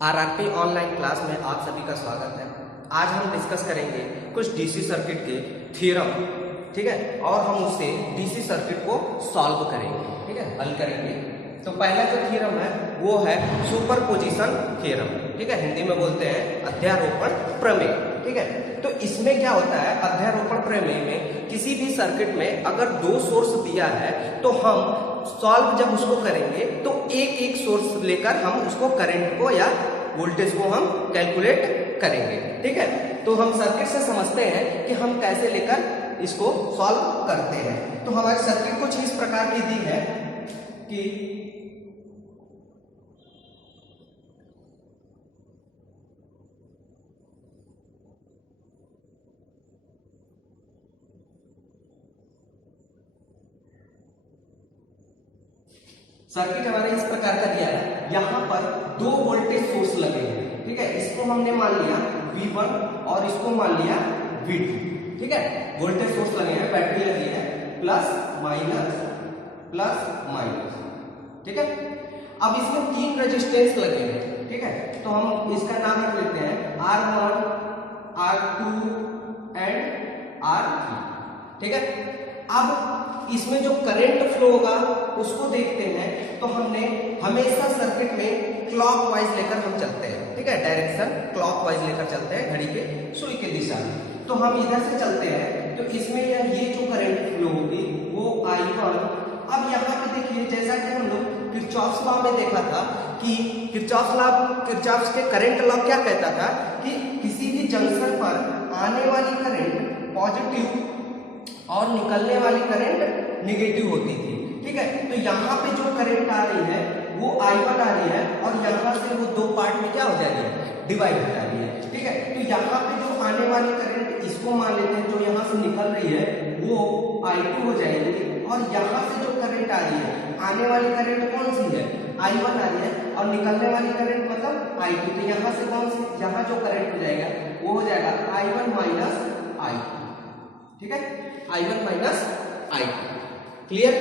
RRP online class में आप सभी का स्वागत है। आज हम डिस्कस करेंगे कुछ डीसी सर्किट के थ्योरम, ठीक है, और हम उससे डीसी सर्किट को सॉल्व करेंगे, ठीक है, हल करेंगे। तो पहला जो थ्योरम है वो है सुपरपोजिशन थ्योरम, ठीक है, हिंदी में बोलते हैं अध्यारोपण प्रमेय, ठीक है। तो इसमें क्या होता है, अध्यारोपण प्रमेय में किसी भी सर्किट में अगर दो सोर्स दिया है तो हम सॉल्व जब उसको करेंगे तो एक एक सोर्स लेकर हम उसको करंट को या वोल्टेज को हम कैलकुलेट करेंगे, ठीक है। तो हम सर्किट से समझते हैं कि हम कैसे लेकर इसको सॉल्व करते हैं। तो हमारे सर्किट कुछ इस प्रकार की दी है कि सर्किट हमारे इस प्रकार का दिया है। यहाँ पर दो वोल्टेज सोर्स लगे हैं, ठीक है, इसको हमने मान लिया V1 और इसको मान लिया V2, ठीक है। वोल्टेज सोर्स लगे हैं, बैटरी लगी है, प्लस माइनस, ठीक है। अब इसमें तीन रेजिस्टेंस लगे हैं, ठीक है, तो हम इसका नाम रख लेते हैं R1, R2 एंड R3, ठीक है। अब इसमें जो करंट फ्लो होगा उसको देखते हैं। तो हमने हमेशा सर्किट में क्लॉकवाइज लेकर हम चलते हैं, ठीक है, डायरेक्शन क्लॉकवाइज लेकर चलते हैं घड़ी के सुई के दिशा में। तो हम इधर से चलते हैं तो इसमें ये जो करंट फ्लो होगी वो I1। अब यहाँ पे देखिए, जैसा कि हम लोग किरचॉफ्स लॉ में देखा था कि किरचॉफ्स के करंट लॉ क्या कहता था कि किसी भी जंक्शन पर आने वाली करंट पॉजिटिव और निकलने वाली करंट निगेटिव होती थी, ठीक है। तो यहाँ पे जो करंट आ रही है वो I1 आ रही है और यहाँ से वो दो पार्ट में क्या हो जा रही है, डिवाइड हो जा रही है, ठीक है। तो यहाँ पे जो आने वाली करंट इसको मान लेते हैं, जो यहाँ से निकल रही है वो I2 हो जाएगी, और यहाँ से जो करंट आ रही है, आने वाली करंट कौन सी है, I1 आ रही है, और निकलने वाली करंट मतलब I2। तो यहाँ से कौन सी, यहाँ जो करंट हो जाएगा वो हो जाएगा I1 माइनस I2, ठीक है, I1 माइनस I2, क्लियर।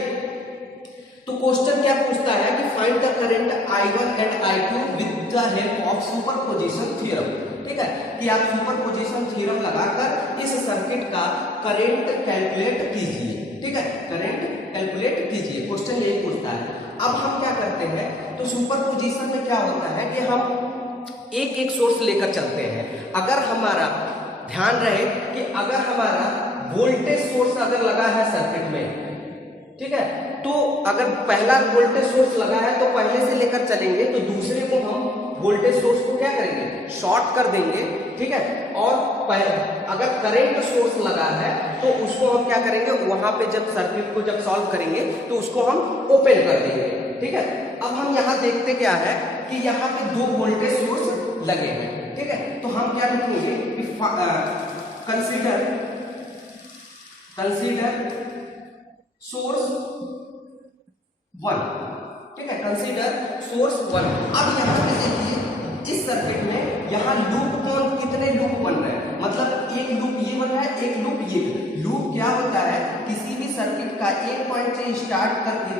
तो क्वेश्चन क्या पूछता है कि find the current I1 and I2 with the help of superposition theorem, ठीक है, कि आप सुपरपोजिशन थ्योरम लगाकर इस सर्किट का करंट कैलकुलेट कीजिए, ठीक है, करंट कैलकुलेट कीजिए, क्वेश्चन यही पूछता है। अब हम क्या करते हैं, तो सुपरपोजिशन में क्या होता है कि हम एक एक सोर्स लेकर चलते हैं। अगर हमारा ध्यान रहे कि अगर हमारा वोल्टेज सोर्स अगर लगा है सर्किट में, ठीक है, तो अगर पहला वोल्टेज सोर्स लगा है तो पहले से लेकर चलेंगे, तो दूसरे को हम वोल्टेज सोर्स को क्या करेंगे, शॉर्ट कर देंगे, ठीक है। और अगर करंट सोर्स लगा है तो उसको हम क्या करेंगे, वहां पे जब सर्किट को जब सॉल्व करेंगे तो उसको हम ओपन कर देंगे, ठीक है। अब हम यहाँ देखते क्या है कि यहाँ पे दो वोल्टेज सोर्स लगे हैं, ठीक है। तो हम क्या लिखेंगे कि कंसीडर सोर्स 1, ठीक है, कंसीडर सोर्स 1। अब यहाँ पे देखिए इस सर्किट में यहाँ लूप कितने लूप बन रहे हैं, मतलब एक लूप ये बन रहा है, एक लूप ये। लूप क्या होता है, किसी भी सर्किट का एक पॉइंट से स्टार्ट करके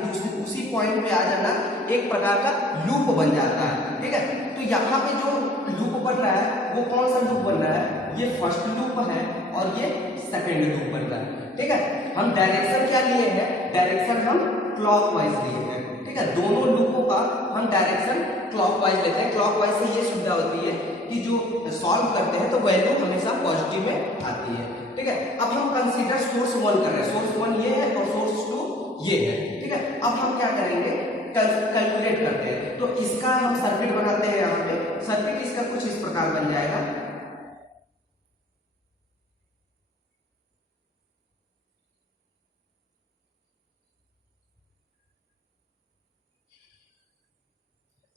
उसी पॉइंट पे आ जाना एक प्रकार का लूप बन जाता है, ठीक है। तो यहाँ पे जो लूप बन रहा है वो कौन सा लूप बन रहा है, ये फर्स्ट लूप है और ये सेकेंड लूप बन रहा है, ठीक है। हम डायरेक्शन क्या लिए हैं, डायरेक्शन हम क्लॉकवाइज लिए हैं, ठीक है। दोनों लूपों का हम डायरेक्शन क्लॉकवाइज लेते हैं। क्लॉकवाइज से ये सुविधा होती है कि जो सॉल्व करते हैं तो वैल्यू हमेशा पॉजिटिव में आती है, ठीक है। अब हम कंसीडर सोर्स 1 कर रहे हैं, सोर्स 1 ये है और सोर्स 2 ये है, ठीक है। अब हम क्या करेंगे, कैलकुलेट करते हैं। तो इसका हम सर्किट बनाते हैं। यहाँ पे सर्किट इसका कुछ इस प्रकार बन जाएगा।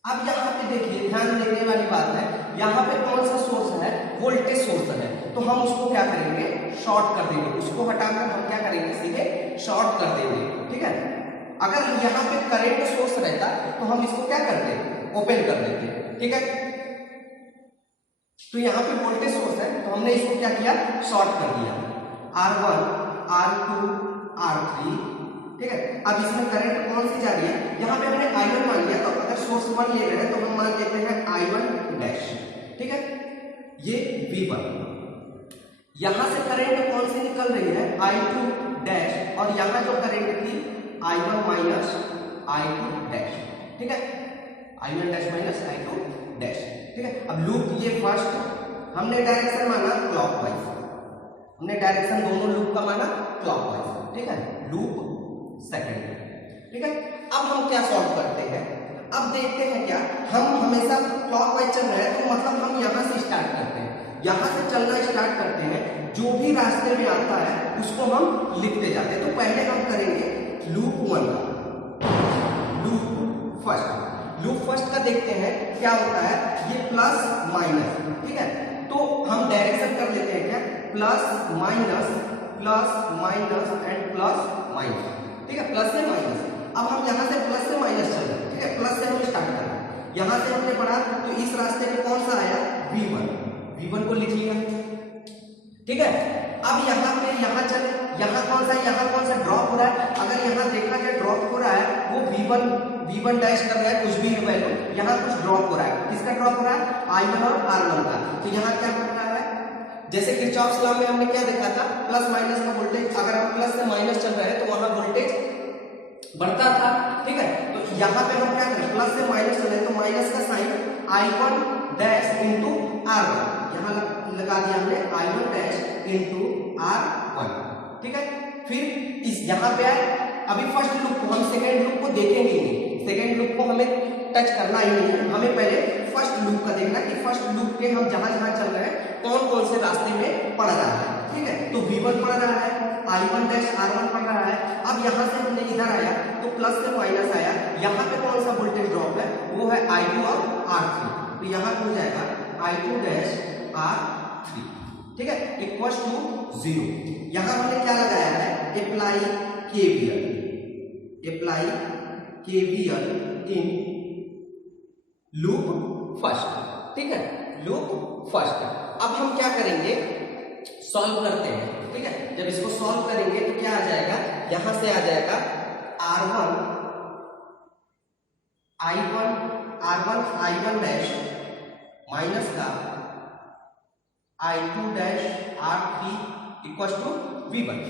अब यहाँ पे देखिए, ध्यान देने वाली बात है, यहाँ पे कौन सा सोर्स है, वोल्टेज सोर्स है, तो हम उसको क्या करेंगे, शॉर्ट कर देंगे, उसको हटाकर हम क्या करेंगे, सीधे शॉर्ट कर देंगे, ठीक है। अगर यहाँ पे करंट सोर्स रहता तो हम इसको क्या करते, ओपन कर देते, ठीक है। तो यहाँ पे वोल्टेज सोर्स है तो हमने इसको क्या किया, शॉर्ट कर दिया, R1, R2, R3, ठीक है। अब इसमें करंट कौन सी जा रही है, यहाँ पे हमने I1 मान लिया, तो अगर सोर्स 1 ले रहे हैं तो हम मान लेते हैं I1 डैश, ठीक है, ये V1। यहां से करंट कौन सी निकल रही है, I2 डैश, और यहां जो करंट थी I1 माइनस I2 डैश, ठीक है, I1 dash minus I2 dash, ठीक है। अब लूप ये फर्स्ट हमने डायरेक्शन माना क्लॉकवाइज, हमने डायरेक्शन दोनों लूप का माना क्लॉकवाइज, ठीक है, लूप सेकंड, ठीक है। अब हम क्या सॉल्व करते हैं, अब देखते हैं क्या, हम हमेशा क्लॉकवाइज चल रहे हैं, तो मतलब हम यहां से स्टार्ट करते हैं, यहां से चलना स्टार्ट करते हैं, जो भी रास्ते में आता है उसको हम लिखते जाते हैं। तो पहले हम करेंगे लूप 1 का, लूप फर्स्ट का देखते हैं क्या होता है, ये प्लस माइनस, ठीक है, तो हम डायरेक्शन कर लेते हैं क्या, plus minus and plus minus, ठीक है, प्लस से माइनस। अब हम यहां से प्लस से माइनस चल रहे हैं, ठीक है, प्लस से हम स्टार्ट कर रहे हैं, यहां से हमने पढ़ा तो इस रास्ते में कौन सा आया, V1 को लिख लिया, ठीक है। अब यहां पे यहां चले, यहां कौन सा ड्रॉप हो रहा है, अगर यहां देखा जाए ड्रॉप हो रहा है वो V1 डैश कर रहा है, कुछ भी वैल्यू, यहां कुछ ड्रॉप हो रहा है, किसका ड्रॉप हो रहा है, I1 और R1 का। तो यहां क्या हो रहा है, जैसे किरचॉफ्स लॉ में हमने क्या देखा था, प्लस माइनस का वोल्टेज, अगर हम प्लस से माइनस चल रहे हैं तो वहां वोल्टेज बढ़ता था, ठीक है। तो यहाँ पे हम क्या करें, प्लस से माइनस चले तो माइनस का sign I1 dash into R1, यहाँ लगा दिया हमने I1 डैश इंटू R1, ठीक है। फिर इस यहाँ पे आए, अभी फर्स्ट लूप को, हम सेकेंड लूप को देखेंगे ही नहीं, सेकेंड लूप को हमें टच करना ही नहीं है, हमें पहले फर्स्ट लूप का देखना कि फर्स्ट लूप के हम जहां चल रहे हैं कौन कौन से रास्ते में पड़ रहा है, ठीक है। तो V1 पड़ रहा है, I1 डैश R1 पड़ रहा है। अब यहां से हमने इधर आया तो प्लस से माइनस आया, यहाँ पे कौन सा वोल्टेज ड्रॉप है, वो है I2 और R3, तो यहाँ हो जाएगा I2 डैश R3, ठीक है, इक्वल टू 0। यहां हमने क्या लगाया है, apply KVL in loop first, ठीक है, लूप फर्स्ट। अब हम क्या करेंगे, सॉल्व करते हैं, ठीक है। जब इसको सॉल्व करेंगे तो क्या आ जाएगा, यहां से आ जाएगा R1 I1 डैश माइनस का I2 dash R3 equal to V1,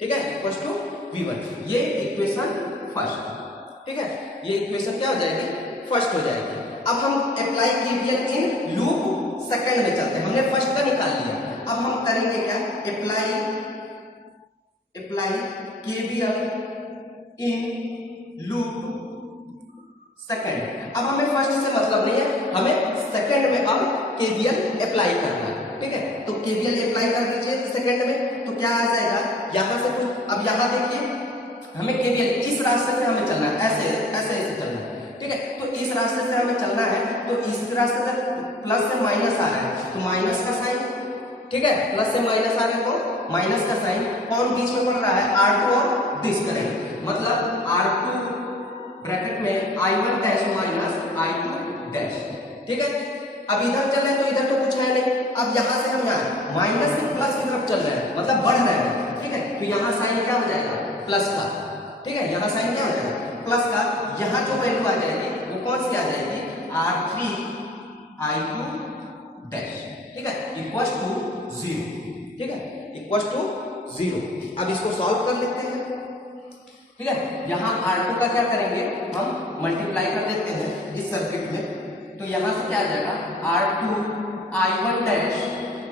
ठीक है, इक्वल टू V1। ये इक्वेशन फर्स्ट, ठीक है, ये इक्वेशन क्या हो जाएगी, फर्स्ट हो जाएगी। अब हम apply KVL in loop second में चलते हैं, हमने फर्स्ट का निकाल लिया, अब हम करेंगे क्या, apply KVL in loop second. अब हमें फर्स्ट से मतलब नहीं है, हमें सेकंड में अब KVL अप्लाई करना है, ठीक है। तो KVL अप्लाई कर दीजिए सेकंड में, तो क्या आ जाएगा, यहां से कुछ, अब यहां देखिए हमें KVL इस रास्ते से हमें चलना है, ऐसे चलना है, ठीक है। तो इस रास्ते से हमें चलना है, तो इस रास्ते से प्लस से माइनस आ रहा है, तो माइनस का साइन, ठीक है, प्लस से माइनस आ रहा है तो माइनस का साइन, कौन बीच में पड़ रहा है, R2 और दिस करेंगे, मतलब R2 ब्रैकेट में I1 dash minus I2 dash, ठीक है। अब इधर चल रहे हैं तो इधर तो कुछ है नहीं, अब यहां से हम यहाँ माइनस से प्लस की तरफ चल रहे हैं, मतलब बढ़ रहे हैं, ठीक है। तो यहाँ साइन क्या हो जाएगा, प्लस का, ठीक है, यहाँ साइन क्या हो जाएगा, प्लस का। यहाँ जो वैल्यू आ जाएगी वो कौन सी आ जाएगी, R3 I2 डैश, ठीक है, इक्वल टू 0, ठीक है, इक्वल टू 0। अब इसको सॉल्व कर लेते हैं, ठीक है। यहाँ R2 का क्या करेंगे, हम मल्टीप्लाई कर देते हैं इस सर्किट में, तो यहां से क्या आ जाएगा, R2 I1 डैश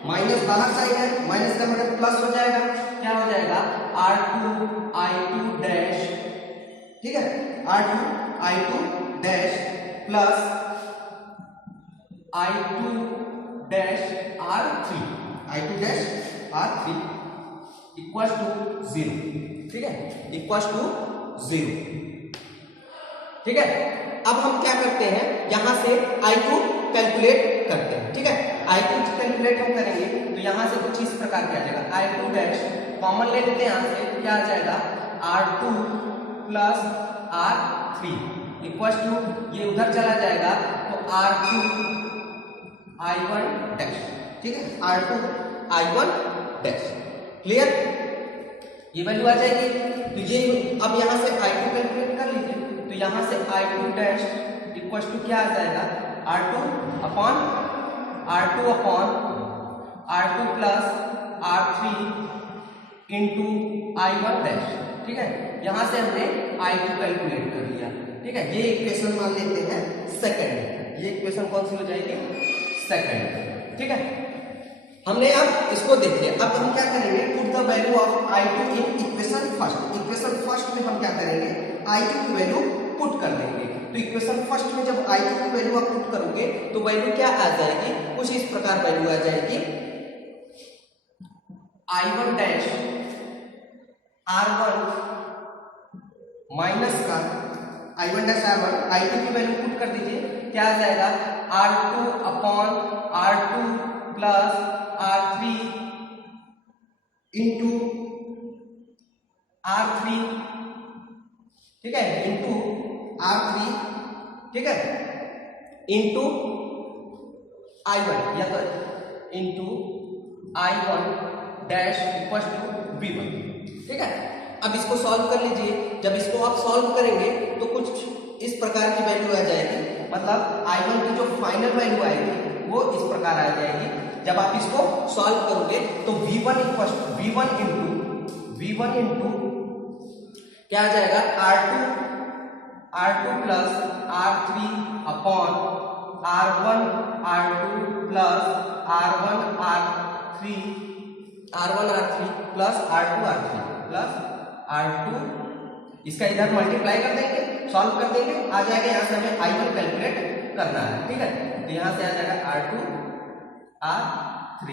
माइनस बाहर साइड है, माइनस का मतलब प्लस हो जाएगा, क्या हो जाएगा, R2 I2 डैश, ठीक है, R2 I2 dash plus I2 dash R3 equal to 0, ठीक है, इक्वल टू 0, ठीक है। अब हम क्या करते हैं, यहां से I2 कैलकुलेट करते हैं, ठीक है। I2 कैलकुलेट हम करेंगे तो यहां से कुछ इस प्रकार क्या आ जाएगा, I2 डैश कॉमन ले लेते हैं यहां से, तो क्या आ जाएगा, R2 plus R3 equal to, ये उधर चला जाएगा तो R2 I1 डैश, ठीक है, R2 I1 डैश, क्लियर, ये वैल्यू आ जाएगी। तो ये अब यहां से I2 कैलकुलेट कर लीजिए, तो यहां से I2 डैश इक्वल टू क्या आ जाएगा, R2 upon R2 upon R2 plus R3 into I1 dash. ठीक है, यहां से हमने I2 कैलकुलेट कर लिया। ठीक है, ये इक्वेशन मान लेते हैं सेकंड। ये इक्वेशन कौन सी हो जाएगी? सेकंड। ठीक है, हमने अब इसको देखिए। अब हम क्या करेंगे? Put the value of I2 in equation first. Equation first में हम क्या करेंगे? I2 की वैल्यू पुट कर देंगे। तो इक्वेशन फर्स्ट में जब I2 की वैल्यू आप पुट करोगे तो वैल्यू क्या आ जाएगी? कुछ इस प्रकार वैल्यू आ जाएगी, I1 डैश R1 माइनस का I1 डैश R1, I2 की वैल्यू पुट कर दीजिए, क्या आ जाएगा? R2 upon R2 plus R3 into R3। ठीक है, इंटू R3। ठीक है, इंटू I1 या तो into I1 dash equal to V1। ठीक है, अब इसको सॉल्व कर लीजिए। जब इसको आप सॉल्व करेंगे तो कुछ इस प्रकार की वैल्यू आ जाएगी, मतलब I1 की जो फाइनल वैल्यू आएगी वो इस प्रकार आ जाएगी। जब आप इसको सॉल्व करोगे तो V1 इंटू क्या आ जाएगा? R2 plus R3 upon R1 plus R3 plus R2 plus R2, इसका इधर मल्टीप्लाई कर देंगे, सॉल्व कर देंगे, आ जाएगा। यहाँ से हमें I1 कैलकुलेट करना है। ठीक है, तो यहाँ से आ जाएगा R2 R3।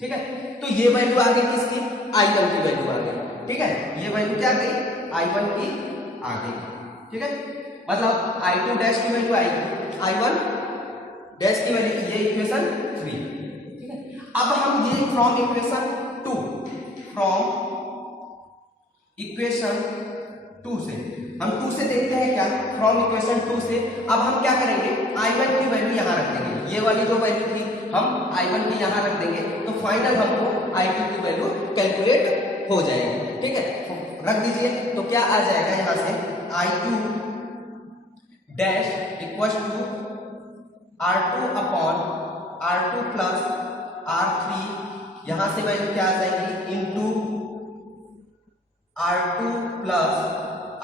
ठीक है, तो ये वैल्यू आ गई किसकी? I1 की वैल्यू आ गई। ठीक है, ये वैल्यू क्या आ गई? I1 की आ गई। ठीक है, मतलब I2 डैश की वैल्यू आएगी, I1 डैश की वैल्यू, ये इक्वेशन 3। ठीक है, अब हम ये फ्रॉम इक्वेशन 2 से हम 2 से देखते हैं क्या? फ्रॉम इक्वेशन 2 से अब हम क्या करेंगे? I1 की वैल्यू यहां रख देंगे। ये वाली जो वैल्यू थी हम I1 की यहां रख देंगे, तो फाइनल हमको I2 की वैल्यू कैलकुलेट हो जाएगी। ठीक है, रख दीजिए, तो क्या आ जाएगा? यहां से I2 dash equal to R2 upon R2 plus R3, यहां से वैल्यू क्या आ जाएगी? Into R2 plus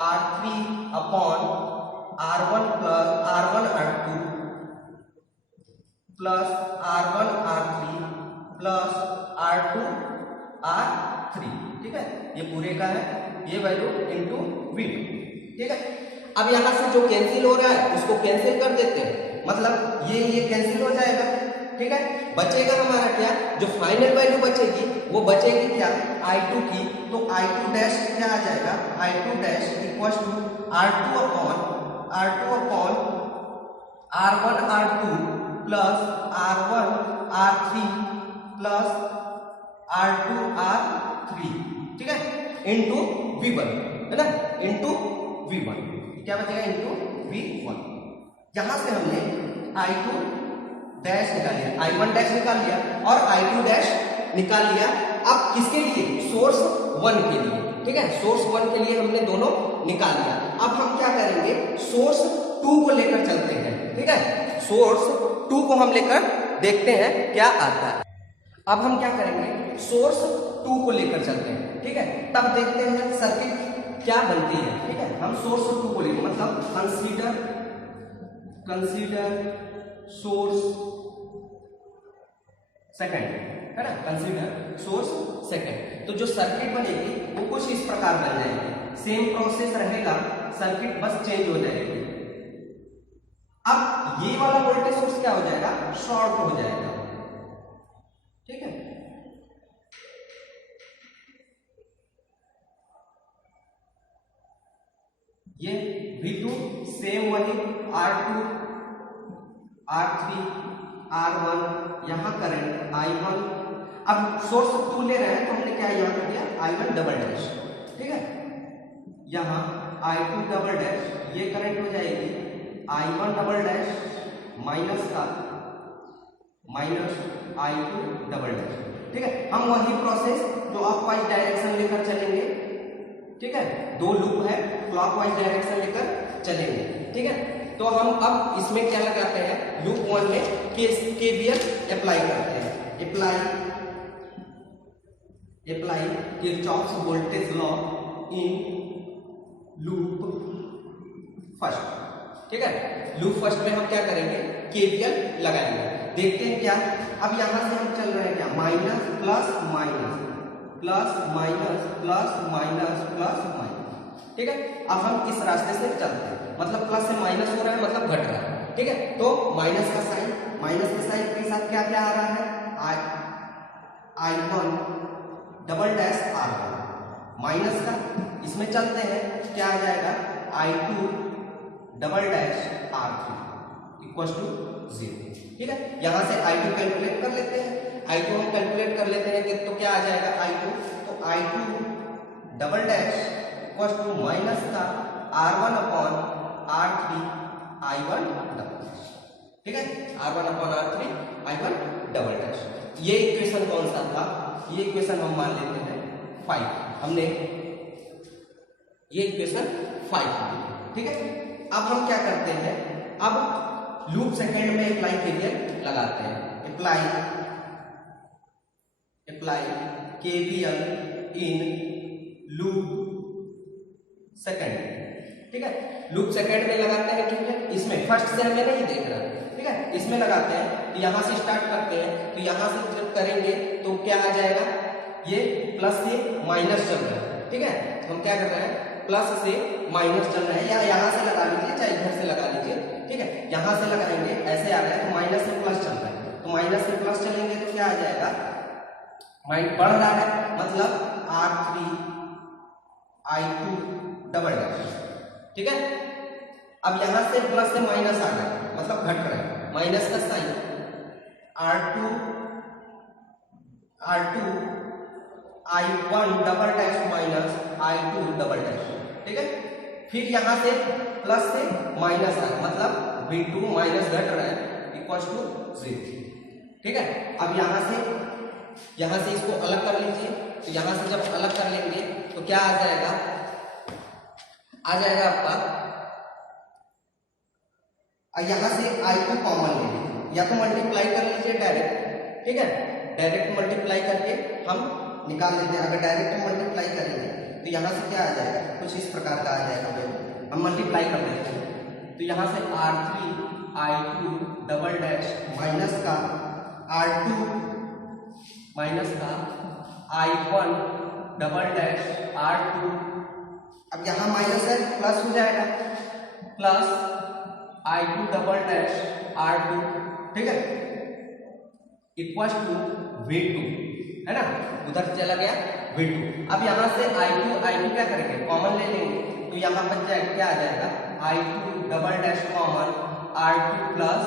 R3 upon R1 R2 plus R1 R3 plus R2 R3। ठीक है, ये पूरे का है, ये वैल्यू इंटू V2। ठीक है, अब यहां से जो कैंसिल हो रहा है उसको कैंसिल कर देते हैं, मतलब ये कैंसिल हो जाएगा। ठीक है, बचेगा हमारा क्या? जो फाइनल वैल्यू बचेगी वो बचेगी क्या? I2 की। तो I2 डैश क्या आ जाएगा? I2 dash equal to R2 upon R1 R2 plus R1 R3 plus R2 R3। ठीक है, इंटू V1, है ना? इंटू V1 क्या बचेगा? Into V1। यहां से हमने I2 डैश निकाल लिया, I1 डैश निकाल लिया और I2 डैश निकाल लिया। अब किसके लिए? सोर्स 1 के लिए। ठीक है, सोर्स 1 के लिए हमने दोनों निकाल लिया। अब हम क्या करेंगे? सोर्स 2 को लेकर चलते हैं। ठीक है, सोर्स 2 को हम लेकर देखते हैं क्या आता है। अब हम क्या करेंगे? सोर्स 2 को लेकर चलते हैं। ठीक है, तब देखते हैं सर्किट क्या बनती है। ठीक है, हम सोर्स 2 को लेकर, मतलब कंसीडर सोर्स सेकंड, है ना? Consider source second. तो जो सर्किट बनेगी वो कुछ इस प्रकार बन जाएगी। सेम प्रोसेस रहेगा, सर्किट बस चेंज हो जाएगी। अब ये वाला वोल्टेज सोर्स क्या हो जाएगा? शॉर्ट हो जाएगा। ठीक है, ये V2 सेम वही R2 R3 R1, यहां करंट I1। अब सोर्स 2 ले रहे हैं तो हमने क्या यहां कर दिया? I1 double dash. ठीक है, यहां I2 डबल डैश, ये करंट हो जाएगी I1 डबल डैश माइनस का माइनस I2 डबल डैश। ठीक है, हम वही प्रोसेस जो क्लॉकवाइज डायरेक्शन लेकर चलेंगे। ठीक है, 2 लूप है, क्लॉकवाइज डायरेक्शन लेकर चलेंगे। ठीक है, तो हम अब इसमें क्या लगाते हैं, लूप 1 में केवीएल अप्लाई करते हैं। Apply Kirchhoff's voltage law in loop first. ठीक है, लूप फर्स्ट में हम क्या करेंगे, केवीएल लगाएंगे। देखते हैं क्या, अब यहां से हम चल रहे हैं क्या, minus plus minus plus minus plus minus plus minus. ठीक है, अब हम इस रास्ते से चलते हैं, मतलब प्लस से माइनस हो रहा है, मतलब घट रहा है। ठीक है, तो माइनस का साइन, माइनस के साइन के साथ क्या क्या आ रहा है, I1 double dash R1 minus का, इसमें चलते हैं क्या आ जाएगा, I2 double dash R3 equal to 0। ठीक है, यहां से I2 कैलकुलेट कर लेते हैं, I2 हम कैलकुलेट कर लेते हैं कि तो क्या आ जाएगा I2, तो I2 double dash equal to minus का R1 upon R3 I1 double dash. ठीक है, R1 upon R3 I1 double dash. ये इक्वेशन कौन सा था, ये इक्वेशन हम मान लेते हैं 5, हमने ये इक्वेशन 5। ठीक है, अब हम क्या करते हैं, अब लूप सेकंड में अप्लाई केवीएल लगाते हैं। Apply KVL in loop second. ठीक है, लूप सेकंड में लगाते हैं केवीएल, इसमें फर्स्ट से हमें नहीं देख रहा। ठीक है, इसमें लगाते हैं, तो यहां से स्टार्ट करते हैं, तो यहां से जब करेंगे तो क्या आ जाएगा, ये प्लस से माइनस चल रहा है। ठीक है, हम क्या कर रहे हैं, प्लस से माइनस चल रहा है, या यहां से लगा लीजिए चाहे इधर से लगा लीजिए। ठीक है, यहां से लगाएंगे, ऐसे आ रहा है तो माइनस से प्लस चल रहा है, तो माइनस से प्लस चलेंगे तो क्या आ जाएगा, माइनस बढ़ रहा है, मतलब R3 I2 डबल डैश। ठीक है, अब यहां से प्लस से माइनस आ गया, मतलब घट रहा है, माइनस का sign R2 I1 double dash minus I2 double dash. ठीक है, फिर यहां से प्लस से माइनस आ गया, मतलब V2 माइनस घट रहा है इक्वल टू 0। ठीक है, अब यहां से इसको अलग कर लीजिए, तो यहां से जब अलग कर लेंगे तो क्या आ जाएगा, आपका, यहां से I2 कॉमन ले लीजिए, या तो मल्टीप्लाई कर लीजिए डायरेक्ट। ठीक है, डायरेक्ट मल्टीप्लाई करके हम निकाल लेते हैं। अगर डायरेक्ट मल्टीप्लाई करेंगे तो यहां से क्या आ जाएगा, कुछ इस प्रकार का आ जाएगा, हम मल्टीप्लाई कर लेते हैं, तो यहां से R3 I2 double dash minus का R2 माइनस का I1 डबल डैश R2, अब यहां माइनस है प्लस हो जाएगा, plus I2 double dash R2। ठीक है, इक्वल टू V2, है ना, उधर चला गया V2। अब यहां से I2 क्या करेंगे, कॉमन ले लेंगे, तो यहां बच जाएगा, क्या आ जाएगा, I2 double dash common R2 plus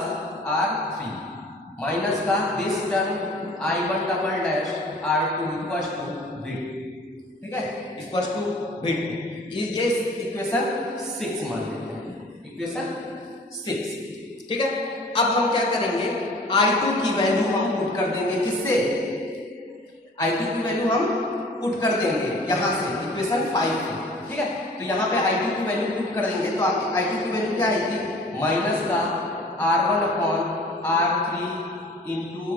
R3 minus का this term I1 double dash R2 equal to V2। ठीक है, इक्वल टू V2। ये इक्वेशन 6 मान लेते हैं, इक्वेशन 6। ठीक है, अब हम क्या करेंगे, I2 की वैल्यू हम पुट कर देंगे, किससे, I2 की वैल्यू हम पुट कर देंगे यहां से इक्वेशन 5 में। ठीक है, तो यहां पे I2 की वैल्यू पुट कर देंगे, तो आपकी I2 की वैल्यू क्या आएगी, माइनस का R1 upon R3 into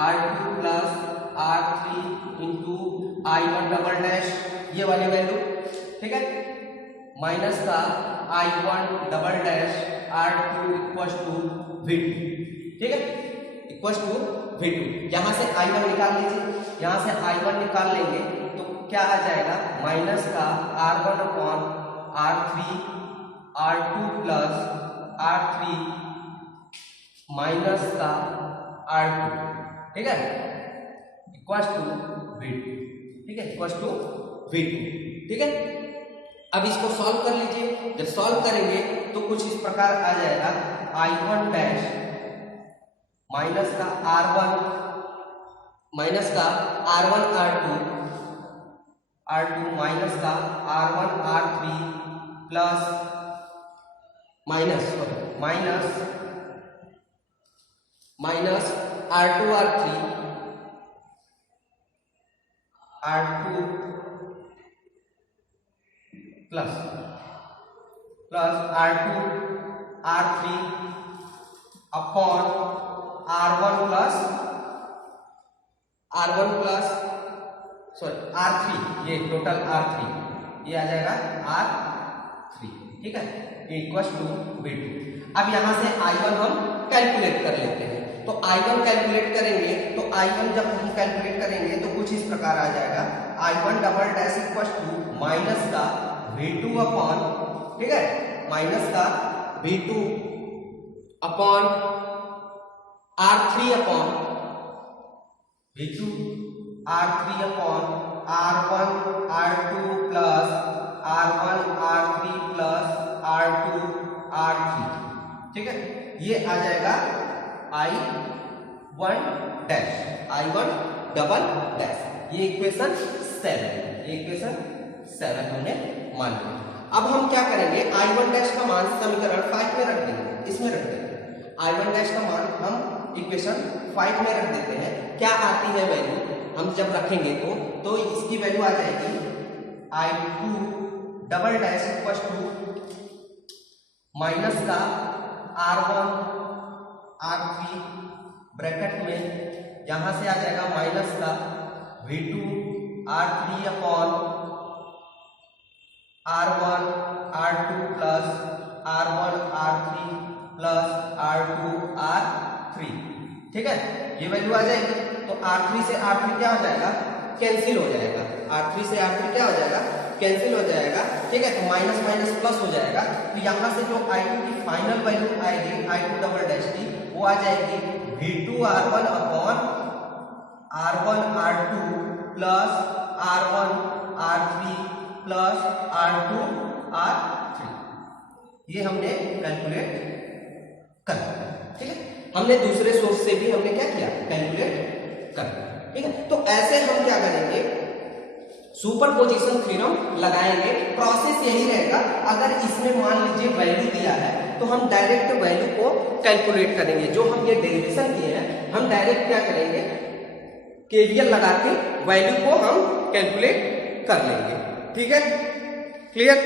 R2 plus R3 into I1 double dash, ये वाली वैल्यू। ठीक है, माइनस का I1 double dash R2 equal to V2। ठीक है, इक्वल टू V2। यहां से I1 निकाल लीजिए, यहां से I1 निकाल लेंगे तो क्या आ जाएगा, माइनस का R1 upon R3 R2 plus R3 minus का R2। ठीक है, इक्वल टू V2। ठीक है, इक्वल टू V2। ठीक है, अब इसको सॉल्व कर लीजिए, जब सॉल्व करेंगे तो कुछ इस प्रकार आ जाएगा, I1 डैश माइनस का R1 माइनस का R1 R2 माइनस का R1 R3 plus minus R2 R2 plus R2 R3 upon R1 plus R3, ये टोटल R3, ये आ जाएगा R3, ठीक है, इक्वल टू V2। अब यहां से I1 हम कैलकुलेट कर लेते हैं। तो I1 कैलकुलेट करेंगे, तो I1 जब हम कैलकुलेट करेंगे तो कुछ इस प्रकार आ जाएगा, I1 double dash equal to minus का V2 अपॉन, ठीक है, माइनस का V2 upon R3 upon V2 R3 upon R1 R2 plus R1 R3 plus R2 R3, ठीक है, ये आ जाएगा I1 dash, I1 double dash, ये इक्वेशन 7 हमने मान लिया। अब हम क्या करेंगे, I1 डैश का मान समीकरण 5 में रख देंगे, इसमें रख देंगे। I1 डैश का मान हम इक्वेशन 5 में रख देते हैं। क्या आती है वैल्यू, हम जब रखेंगे तो इसकी वैल्यू आ जाएगी I2 double dash equal to minus का R1 R3 ब्रैकेट में, यहां से आ जाएगा माइनस का V2 R3 upon R1 R2 plus R1 R3 plus R2 R3, ठीक है, ये वैल्यू आ जाएगी। तो R3 से R3 क्या हो जाएगा, कैंसिल हो जाएगा, R3 से R3 क्या हो जाएगा, कैंसिल हो जाएगा, ठीक है, तो माइनस माइनस प्लस हो जाएगा। तो यहां से जो I2 की फाइनल वैल्यू आएगी, I2 डबल डैश की, वो आ जाएगी V2 R1 upon R1 R2 plus R1 R3 plus R2 R3, ये हमने कैलकुलेट कर लिया, ठीक है। हमने दूसरे सोर्स से भी हमने क्या किया, कैलकुलेट कर लिया, ठीक है। तो ऐसे हम क्या करेंगे, सुपरपोजिशन थ्योरम लगाएंगे। प्रोसेस यही रहेगा, अगर इसमें मान लीजिए वैल्यू दिया है तो हम डायरेक्ट वैल्यू को कैलकुलेट करेंगे। जो हम ये डेरिवेशन किए हैं, हम डायरेक्ट क्या करेंगे, केवीएल लगा के वैल्यू को हम कैलकुलेट कर लेंगे, ठीक है, क्लियर।